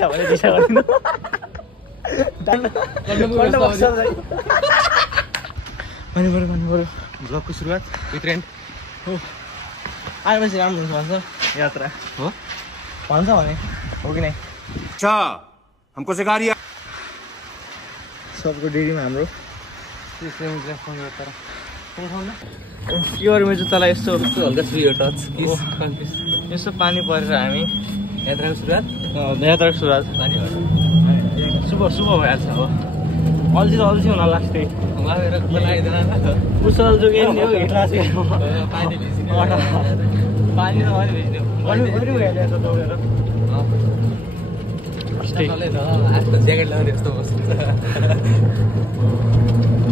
छ भने दिशा गर्दिनु भन्नु पर्यो ब्लगको सुरुवात विथ रेन्ट हो आएपछि राम्रो हुन्छ भन्छ यात्रा हो भन्छ भने हो कि नै अच्छा हमको सिखा रिया सबको डेरीमा हाम्रो यो मेरो जुत्तालाई यस्तो हल्का फ्री टच यस्तो पानी परेर हामी यात्राको सुरुवात शुभ भइहाल्छ अब अल्छी हुन लाग्छ कुशल जोगे पानी ज्याकेट लगाउने यस्तो बस्छ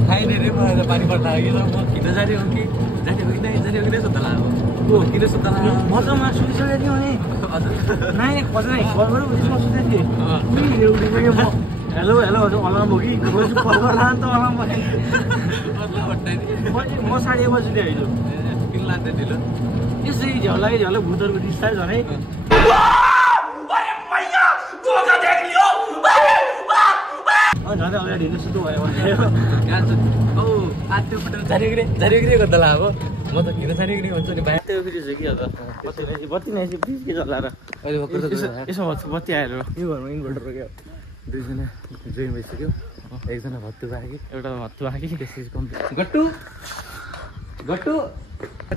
खाइने रे मलाई पानी पर्दा कि म खिच्न जाने हो कि जाने हो कि नै सुत्दा लाग्यो किन सुत्दा लाग्यो मजामा सुतिसकेको थियो नि नाइ खोज्न घरबाट उठ्नु सुतेको थिएँ हेलो हजुर अलार्म हो कि त अलार्म म 1:30 बजी हिजो किन लाग्दै ढिलो यसरी झ्याउ भूतहरूको दिस्ता झनै झन् अगाडि हिँड्नु सुत्नु भयो जाने गर्दा लाग्यो म त किन जाने भन्छु नि बाहिर त्यो फेरि कि हजुर बत्ती नै प्लिज के चलाएर अहिले भर्खर यसो बत्ती आएर यो घरमा इन्भर्टर क्या दुईजना जोइन भइसक्यो एकजना भत्तु बाँकी एउटा भत्तु बाँकी त्यसपछि कम्प्लिट गट्टु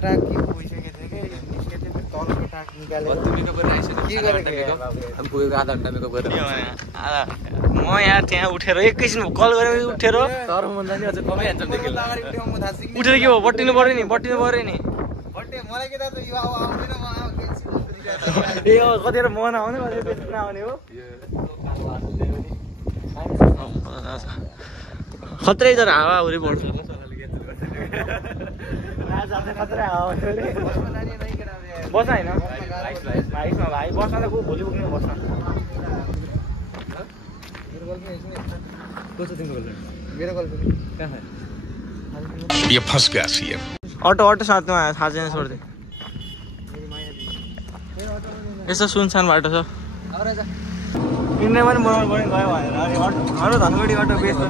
टाक के भइसकेको थियो कि निस्केको थियो तलको टाक निकालेर भत्तु मेकअप गरेर आइसक्यो के गरेको अब पुगेको आधा घन्टा मेकअप गरेर म यहाँ त्यहाँ उठेर एकैछिन कल गरेर उठेर सर म जाने अझ कमै हान्छ देखिन उठेर के हो बट्टिनु पर्यो नि बट्टे मलाई के थाहा यो आउँदैन म ए कतिवटा म नआउने कतिवटा बेसी नआउने हो खत्रै जरा हावा हुरी बढ्छ खत्रै हावा बस होइन भाइसमा भाइ बस्न त को भोलि पुग्ने बस्न मेरो गर्लफ्रेन्ड कहाँ ये फंस गया सीएम अटो साथमा थाहा छैन छोड्दै यसो सुनसान बाटो छ इन्डिया पनि बनाउनु पर्ने गयो भनेर हाम्रो धनगढी अटो बेच्नु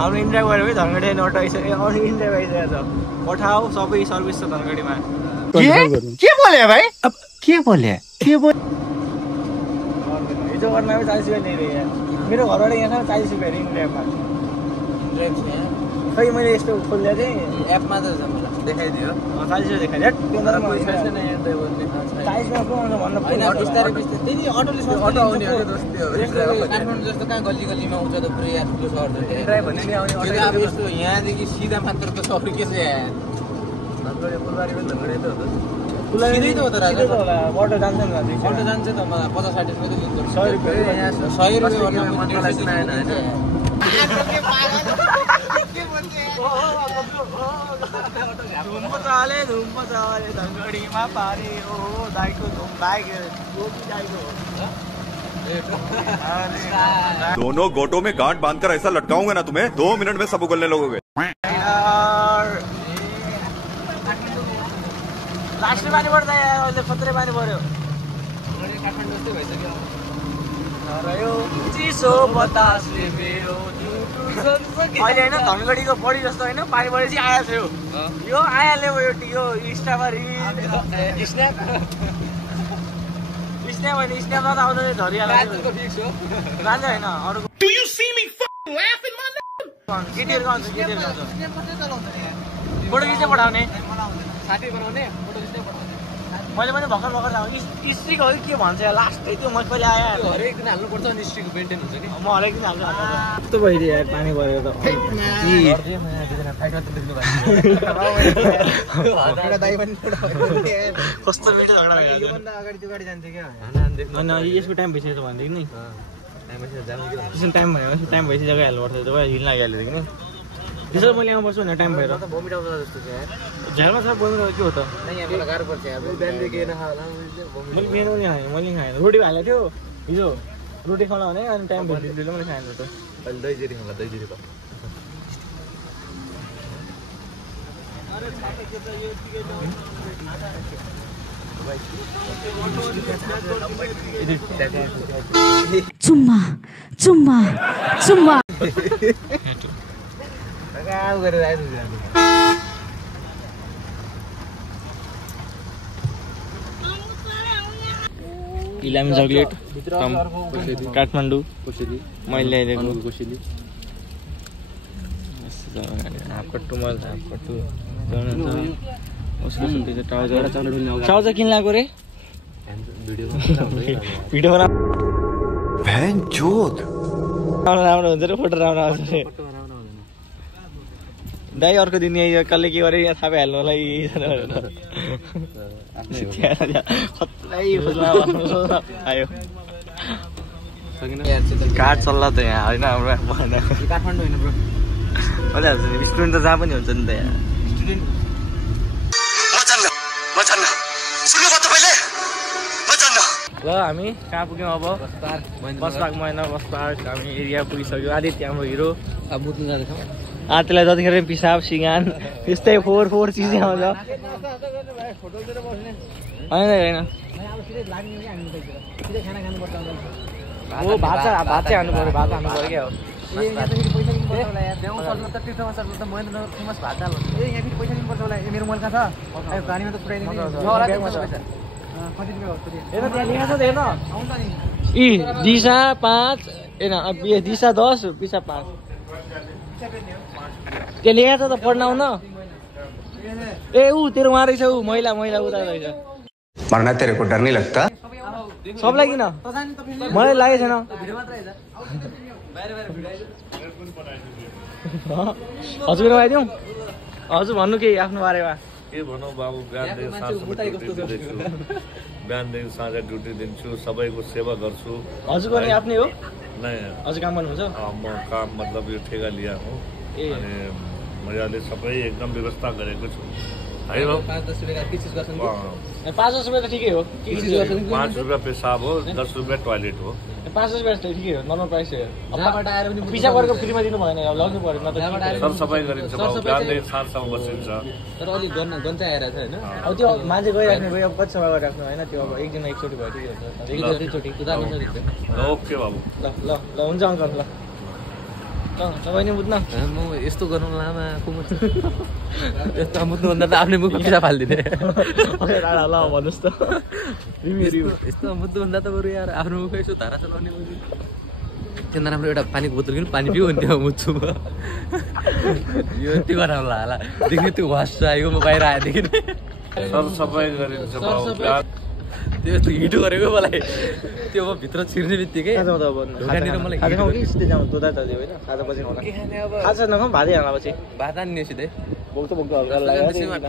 हाम्रो इन्डिया गएर पनि धनगढी अटो आइसक्यो अरू इन्डिया आइसकेको छ पठाऊ सबै सर्भिस छ धनगढीमा के बोले भाई अब के बोले हिजो गर्नमा 40 रुपियाँ लिएर मेरो घरबाट यहाँसम्म 40 रुपियाँ अरे इन्डियामा खै मैले यस्तो खोलिदिएको थिएँ एपमा त देखाइदियो 40 रुपियाँ देखाइदियो 40 मा को आउँछ भन्न त्यही अटोले अटो आउने हो काठमाडौँ जस्तो कहाँ गल्ली गल्लीमा आउँछ त पुरै यहाँ ठुलो सहर ड्राइभ भन्ने नि आउने अब यस्तो यहाँदेखि सिधा मात्र त सहर के छ यहाँ धनगढी फुलबारी पनि धनगढी त हो सिधै त हो त राजा अटो जान्छ नि अटो जान्छ त मलाई 50-60 रुपियाँ त लिन्छ 100 रुपियाँ 100 रुपियाँ भन्दा मनलाई सुनाएन हैन धुम्प चाले धनगढीमा पारे हो दाइको धुम बाइक दोनों गोटों में गांठ बांधकर ऐसा लटकाऊंगा ना तुम्हें 2 मिनट में सब उगलने लगोगे लास्टै पानी पर्छ अहिले खत्रै पानी पर्यो काठमाडौँ जस्तै भइसक्यो चिसो बतासले मेरो अहिले होइन धनगढीको बढी जस्तो होइन पानी परेपछि आएको थियो यो आइहाल्ने भयो यो स्न्यापमा भने स्न्यापमा त आउँदैन झरिहाल्छ जान्छ होइन अरूको केटीहरूको आउँछ फोटो खिच्दै पठाउने साथी बनाउने फोटो खिच्दै पठाउने मैले पनि भर्खर स्ट्रिक हो कि के भन्छ लास्टै त्यो मैले कहिले आयो हरेक दिन हाल्नुपर्छ अनि स्ट्रिक मेन्टेन हुन्छ कि म हरेक दिन हाल्छु कस्तो भइदियो यार पानी परेको त कस्तो मिठो झगडा लाग्यो योभन्दा अगाडि त्यो गाडी जान्थ्यो क्या होइन यसको टाइम भइसक्यो त भनेदेखि नि टाइम भयो टाइम भइसक्यो जग्गा हाल्नुपर्छ तपाईँ हिल लागिहाल्यो कि त्यसो मैले यहाँ बस्छु भने टाइम भएर भोमिट आउँछ जस्तो छ यार झ्यालमा छ बोल्नु के हो त यहाँबाट गाह्रो पर्छ अब बिहानदेखि नखाला मैले मेरो पनि खाएँ मैले खाएँ रोटी हालेको थियो हिजो रोटी खाउन भने अनि टाइम भइदियो मैले खाएँ त अहिले दही जिरी खाउँला दही जिरी चुम्मा चुम्मा चुम्मा काम गरेर आइदिन्छ इलामी चकलेट काठमाडौँ मैले ल्याइदिएको ट्राउजर किन लगाएको रे भिडियो बना राम्रो हुन्छ रे फोटो राम्रो आउँछ रे दाइ अर्को दिन यहाँ कसले के गरे यहाँ थाहा पाइहाल्नु होला आयो कार्ड चल्ला त यहाँ होइन हाम्रो काठमाडौँ होइन ब्रो स्टुडेन्ट त जहाँ पनि हुन्छ नि त यहाँ ल हामी कहाँ पुग्यौँ अब बसपार्क महिना बसपार्क हामी एरिया पुगिसक्यो आदित्य हाम्रो हिरो अब मुद्नु जाँदैछौँ त्यसलाई जतिखेर पिसाब सिँगान त्यस्तै फोहोर चिज आउँछ होइन भात चाहिँ हान्नु पऱ्यो भात हान्नु पऱ्यो क्या हो दिशा 5 दिशा 10 पिसा 5 त्यो लेखेको छ त पढ्न आउन ए ऊ तेरो वहाँ रहेछ ऊ महिला उता रहेछ मरना तेरे को डर नहीं लगता सबलाई किन मलाई लागेको छैन हजुर आइदिउँ हजुर भन्नु केही आफ्नो बारेमा के भनौँ बाबु बिहानदेखि साँझ ड्युटी दिन्छु सबैको सेवा गर्छु हजुर गर्ने आफ्नै हो नै हजुर काम गर्नुहुन्छ म काम मतलब यो ठेगा लिया हो अनि मजाले सबै एकदम व्यवस्था गरेको छु है 5-10 रुपैयाँ के चिज गर्छन् 5-10 रुपैयाँ त ठिकै हो 5 रुपियाँ पेसाब हो 10 रुपियाँ टोयलेट हो 5 रुपैयाँ त ठिकै हो नर्मल प्राइस हो जहाँबाट आएर पनि पिसा गरेको फ्रीमा दिनु भएन अब लग्नु पर्यो न त सर सबै गरिन्छ बाबु बिहानदेखि साँझसम्म बसिन्छ तर अलि गन चाहिँ आएर छ होइन अब त्यो मान्छे गइराख्ने भयो अब कति सभा गरिराख्नु होइन त्यो अब एक दिन एकचोटि भयो ठिकै हुन्छ ओके बाबु ल हुन्छ अङ्कल ल तपाईँ नि बुझ्न म यस्तो गर्नु लामा यस्तो मुद्नुभन्दा त आफ्नै मुख पिसा फालिदिने ल भन्नुहोस् त यस्तो मुद्नुभन्दा त बरु यार आफ्नो मुख यसो धारा चलाउने त्यहाँ राम्रो एउटा पानीको बोतल किन पानी पियो भने त्यो मुच्छु म यो यति गराउला होला देख्ने त्यो वास आएको म बाहिर आएदेखि सर सबै गरिन्छ बाबु त्यो यस्तो हिटो गरेको मलाई त्यो म भित्र छिर्ने बित्तिकै ढोकानिर मलाई भातै हाल्ला पछि भात आन्ने सिधै बोक्छ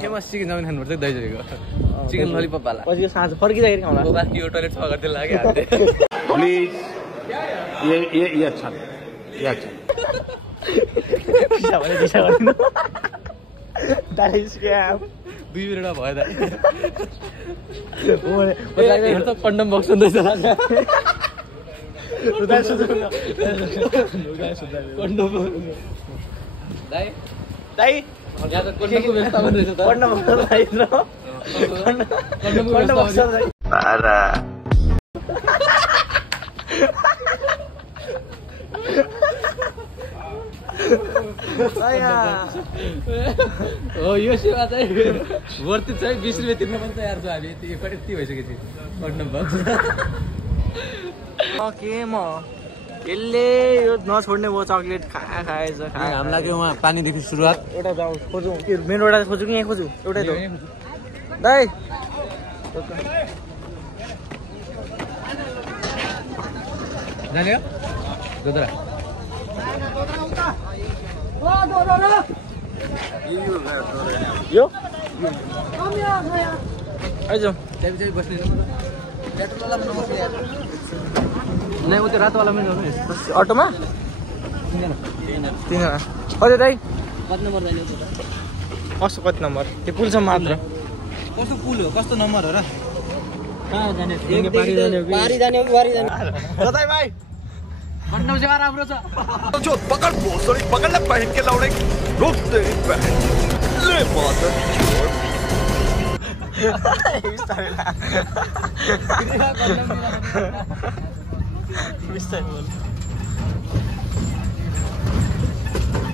फेमस चिकन चाउमिन खानुपर्छ दहीजरीको चिकन ललिपप वाला पछि साँझ फर्किँदाखेरि खाउँला बाँकी यो टोइलेट सफा गर्दै लाग्यो हाल्दै प्लिज ये अच्छा पिसा भने दिशा गर्दिनु स्क्याम 2 मिनेटमा भयो त कन्डम बक्स हुँदैछ हो यो सेवा चाहिँ वर्ती चाहिँ 20 रुपियाँ तिर्न पनि तयार छ हामी यति भइसकेपछि कन्डम बक्स के म यसले यो नछोड्ने भयो चक्लेट खाएछ हाम लाग्यो उहाँ पानीदेखि सुरुवात एउटा खोजौँ के मेन रोड खोजौँ कि यहाँ खोजौँ एउटै त दाइ जाने हो गोदरा यो आइज बस्ने नै उ त्यो रातोवाला पनि जानु अटोमा 3 जना कति दाइ कति नम्बर जाने कस्तो कति नम्बर त्यो पुलसम्म मात्र कस्तो पुल हो कस्तो नम्बर हो र कहाँ जाने पारी जाने हो कि वारी जाने कतै भाइ कन्डम सेवा राम्रो छ जो पकड़ भोसड़ी पकड़ ले पहन के लौड़े रोक दे बहन ले मादर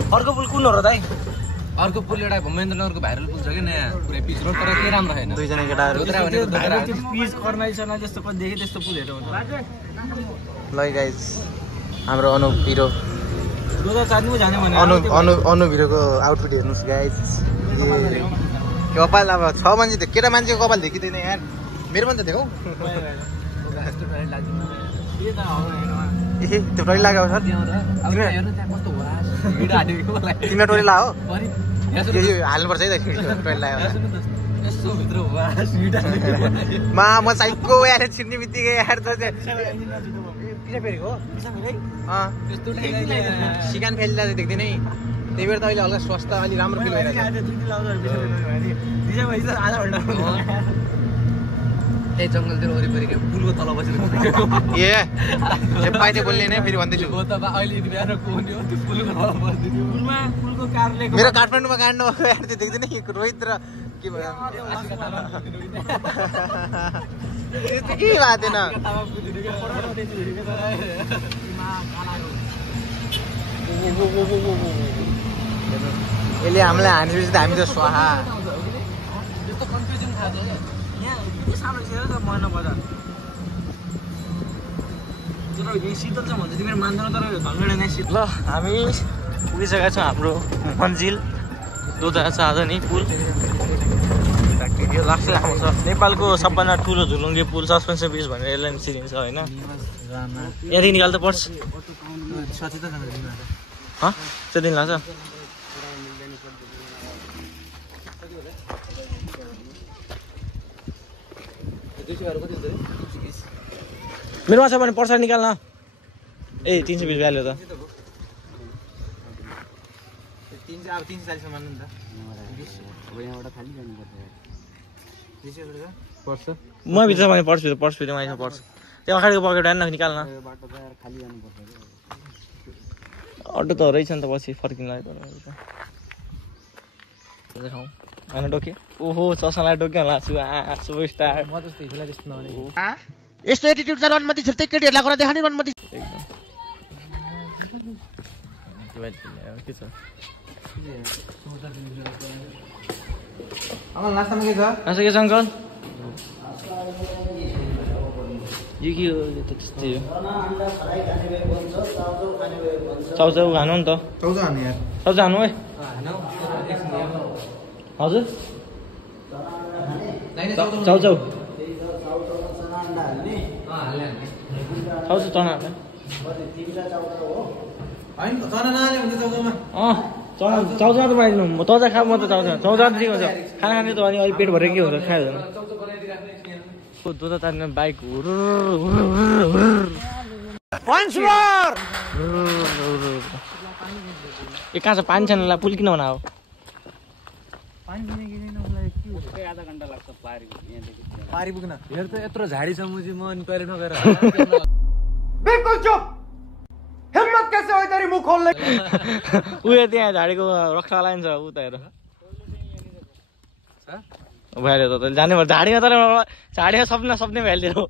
अर्को पुल कुन हो र दाइ? अर्को पुल एउटा महेन्द्रनगरको भाइरल पुल छ कि नयाँ पुरै पिच रोड तर के राम्रो छैन। दुईजना केटाहरू दोद्रा भनेको दोद्रा पिच कर्नाइसना जस्तो पनि देखेँ त्यस्तो पुलहरू हुन्छ। ल गाइस हाम्रो अनु भिरो दोदा चार्नु जाने भने अनु भिरोको आउटफिट हेर्नुस् गाइस। कपाल अब 6 मान्छे थियो केटा मान्छेको कपाल देखिँदैन यार। मेरो पनि त देखौ त्यो टोली लाग्यो सर तिम्रो टोली ला हो हाल्नुपर्छ है त टोली लाग्यो म साइको यार छिर्ने बित्तिकै यार सिकान फेल्दा देख्दैन है त्यही भएर त अहिले हल्का स्वास्थ्य अलि राम्रो फिल भइरहेछ। त्यही जङ्गलतिर वरिपरि पुलको तल बसेर ए पाइते बोल्ने नै फेरि भन्दैछु मेरो काठमाडौँमा काण्ड भएको यार त्यो देख्दैन रोहित र के भयो त्यस्तो केही भएको थिएन। यसले हामीलाई हानेपछि त हामी त स्वाहा। शीतल छ भन्छ तिमीहरू मान्दैन तर धनगढी नै शीतल। ल हामी पुगिसकेका छौँ हाम्रो मन्जिल दोधा छ आज नि पुल यो लाग्छ लामो छ नेपालको सबभन्दा ठुलो झुलुङ्गे पुल सस्पेन्सन ब्रिज भनेर यसलाई चिनिन्छ होइन। यहाँदेखि निकाल्दा पर्छ त्यो दिन लाग्छ। मेरोमा छ भने पर्छ निकाल्न। ए 320 भ्याल्यु त 340 मान्नु नि त म भित्र भने पर्छ भित्र माइस पर्छ त्यो अगाडिको पकेट हान्न निकाल्न। अटो त रहेछ नि त पछि फर्किनु लाग्यो होइन डोके ओहो चस्मालाई डोक्यो होला सुपर स्टार यस्तो एटिट्युड छ अनुमति छ त्यही केटीहरूलाई कुरा देखाउने अनुमति के छ नास्तामा के छ अङ्कल यो के हो त्यस्तै हो चाउचाउ खानु नि त चाउचाउ खानु है हजुर चाउचाउ चना चाउचाउ त बनाइदिनु म तजा खा म त चाउचाउ त ठिक हुन्छ खाना खाने त अनि अहिले पेट भरेर के हुन्छ खायो दुध तान्ने बाइक ए कहाँ छ पानी छैन पुल किन बनायो पारी पुग्न हेर त यत्रो झाडी छ मुजी म अनि टोइलेटमा गएर बिल्कुल चुप हिम्मत कैसे हो तेरी मुख खोल्ने उयो त्यहाँ झाडीको रक्षा लाइन छ उ त हेर भ्याल्यो त जाने भयो झाडीमा तर झाडीमा सप्ने भ्याल्यो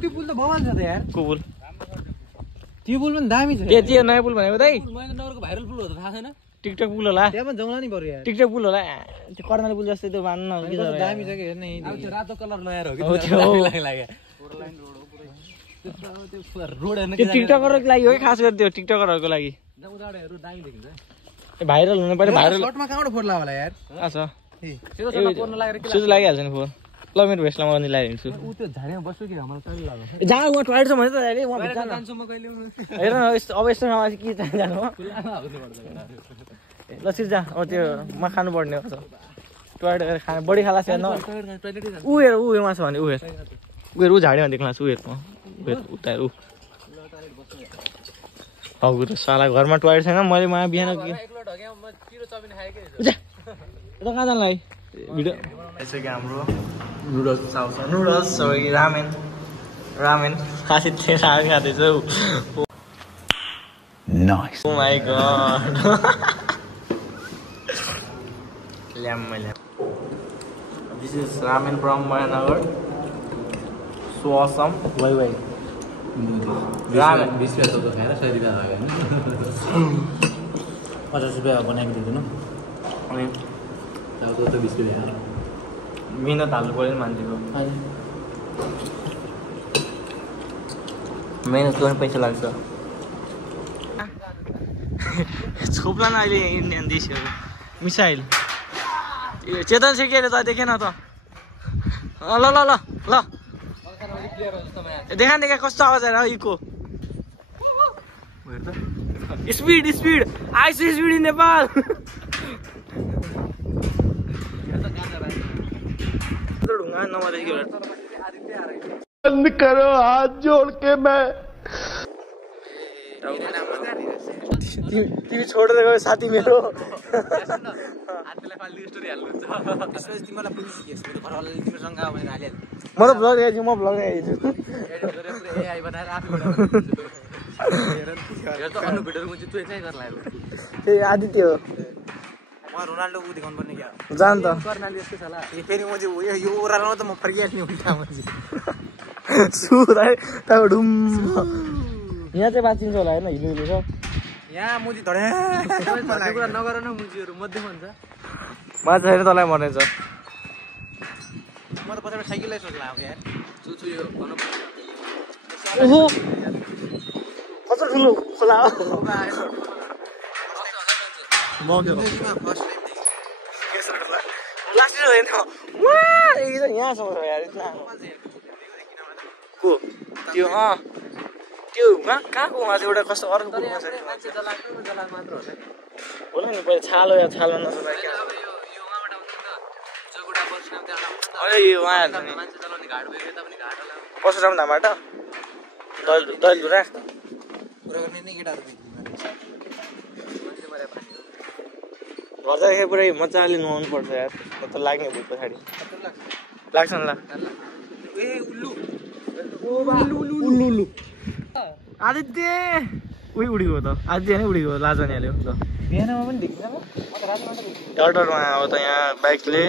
त्यो पुल त भवन छ त यार को पुल त्यो पुल पनि दामी छ त्यो नयाँ पुल भनेको दाइ महेन्द्रनगरको भाइरल पुल हो त थाहा छैन टिकटक पुल होला त्यहाँ पनि जाउँला नि पर्यो यार टिकटक पुल होला त्यो कर्णाली पुल जस्तै त्यो बान्न के छ दामी छ के हेर्न त्यो रातो कलर लगाएर हो कि त्यो लाग्यो रोड हेर्न त्यो टिकटकरको लागि हो कि खास गरी त्यो टिकटकरहरूको लागि उदाहरणहरु दामी देखिन्छ ए भाइरल हुनु पर्यो भाइरल शर्टमा कहाँबाट फोर ला होला यार अच्छा सिधो पर्न लागेर के सुज लागिहाल्छ नि फोर ल मेरो भेस्टमा म नि लाइदिन्छु उ त्यो झाडीमा बस्छु कि हाम्रो टोइलेट लाग्यो जा उ टोइलेट छ भने त अहिले म भित्र जान्छु म कहिले हेर न अब यस्तो नमासी के जानु हो ल सिर जा अब त्यो म खानु पर्ने हो टोइलेट गरेर खानु बढी खाला छ न उ हेर उ हेर माछ भने उ हेर उ झाडीमा देख्ला छु हेर उता हेर उ हौ त साला घरमा टोइलेट छैन मैले मा बिहान के त कहाँ जानलाई भिडियो यसो कि हाम्रो नुडल्स चाउछ नुडल्स हो कि रामेन खासै थिए साग खाँदैछ नाइस ओ माय गॉड मैले this is ramen from Mayanagar so Assam why ramen 20 रुपैयाँ त खाएर 100 रुपैयाँ लाग्यो हैन 50 रुपैयाँ बनाएको दिनु अनि अब त 20 रुपैयाँ मिहिनेत हाल्नु पर्यो नि मान्छेको मिहिनेत गर्ने पैसा लाग्छ छोप्ला न अहिले इन्डियन डिसहरू मिसाइल चेतन से के अरे त देखेन त ल ल ल ल देखा कस्तो आवाज आएर इको स्पिड स्पिड आइसु स्पिड इन नेपाल बंद करो हाथ जोड़ के मैं तिमी छोडेर गयो साथी मेरो म त भ्लग ल्याइदिन्छु म भ्लग ल्याइदिन्छु त्यही आदित्य हो रोनाल्डो को देखाउनु पर्ने क्या जान त फेरि म चाहिँ यो ओह्रालोमा त म फर्किहाल्ने उल्टा म चाहिँ डुम यहाँ चाहिँ बाँचिन्छ होला होइन हिलो हिलो छ यहाँ मुजी धडे कुरा नगर न मुजीहरू मध्ये भन्छ बाँच्छ छैन तँलाई मर्नेछ म त पछाडि साइकललाई सोच्ला अब यार चुचु यो भन ओहो कस्तो ठुलो खोला हो मग्यो लास्ट होइन यहाँसम्म छ यार को त्यो त्यो कहाँको उहाँ चाहिँ एउटा कस्तो अर्को होला नि पहिला छालो या छालो नसक्दा अरे यो उहाँहरू परशुराम धामबाट दैलधुरा घर जाँदाखेरि पुरै मजाले नुहाउनु पर्छ यार त लाग्ने भुट पछाडि लाग्छ नि ल आदित्य उही उडेको त आदित्य नै उडेको लाज नि हाल्यो त बिहानमा पनि देखिन्छ डटरमा अब त यहाँ बाइकले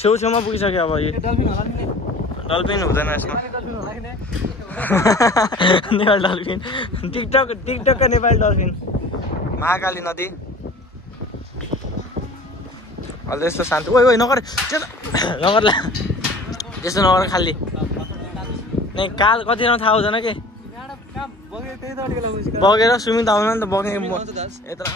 छेउछेउमा पुगिसक्यो अब यो डल्फिन हुँदैन यसमा नेपाल डल्फिन टिकटकको नेपाल डल्फिन महाकाली नदी अहिले यस्तो शान्ति ओइ नगर नगर्ला त्यस्तो नगर खाली नै काल कतिजना थाहा हुँदैन के बगेर स्विमिङ त आउनु नि त बगे यत्रो